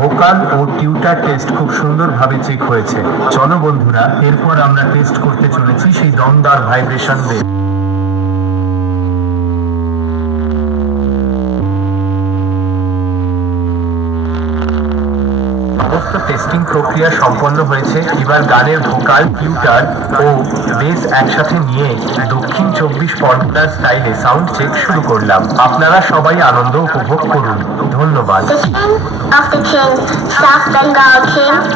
Vocal ও tutor test খুব সুন্দরভাবে check হয়েছে। চলো বন্ধুরা, এরপর আমরা টেস্ট করতে চলেছি সেই দমদার ভাইব্রেশন বেস। সমস্ত টেস্টিং প্রক্রিয়া সম্পন্ন হয়েছে। এবার গানের ভোকাল, টিউটার ও বেস একসাথে নিয়ে দক্ষিণ 24 পরগনার স্টাইলে সাউন্ড চেক শুরু করলাম। আপনারা সবাই আনন্দ উপভোগ করুন। ধন্যবাদ।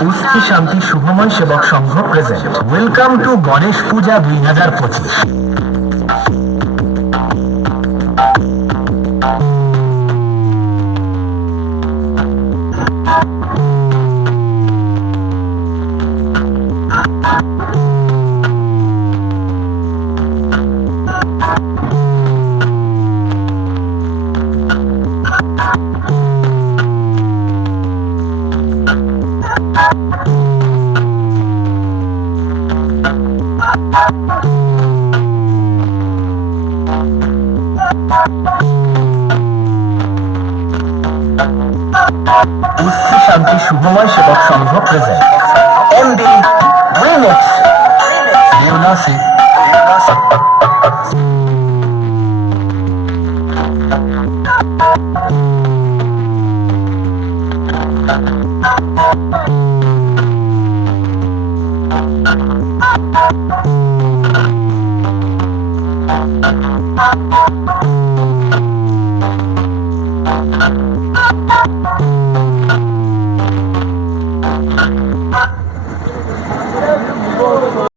উস্তি শান্তি শুভময় সেবক সংঘ প্রেজেন্ট। ওয়েলকাম টু গণেশ পূজা 2025। উস্তি শান্তি শুভময় সেবক সংঘ প্রেজেন্ট এমবি রিমিক্স দেবনাসী।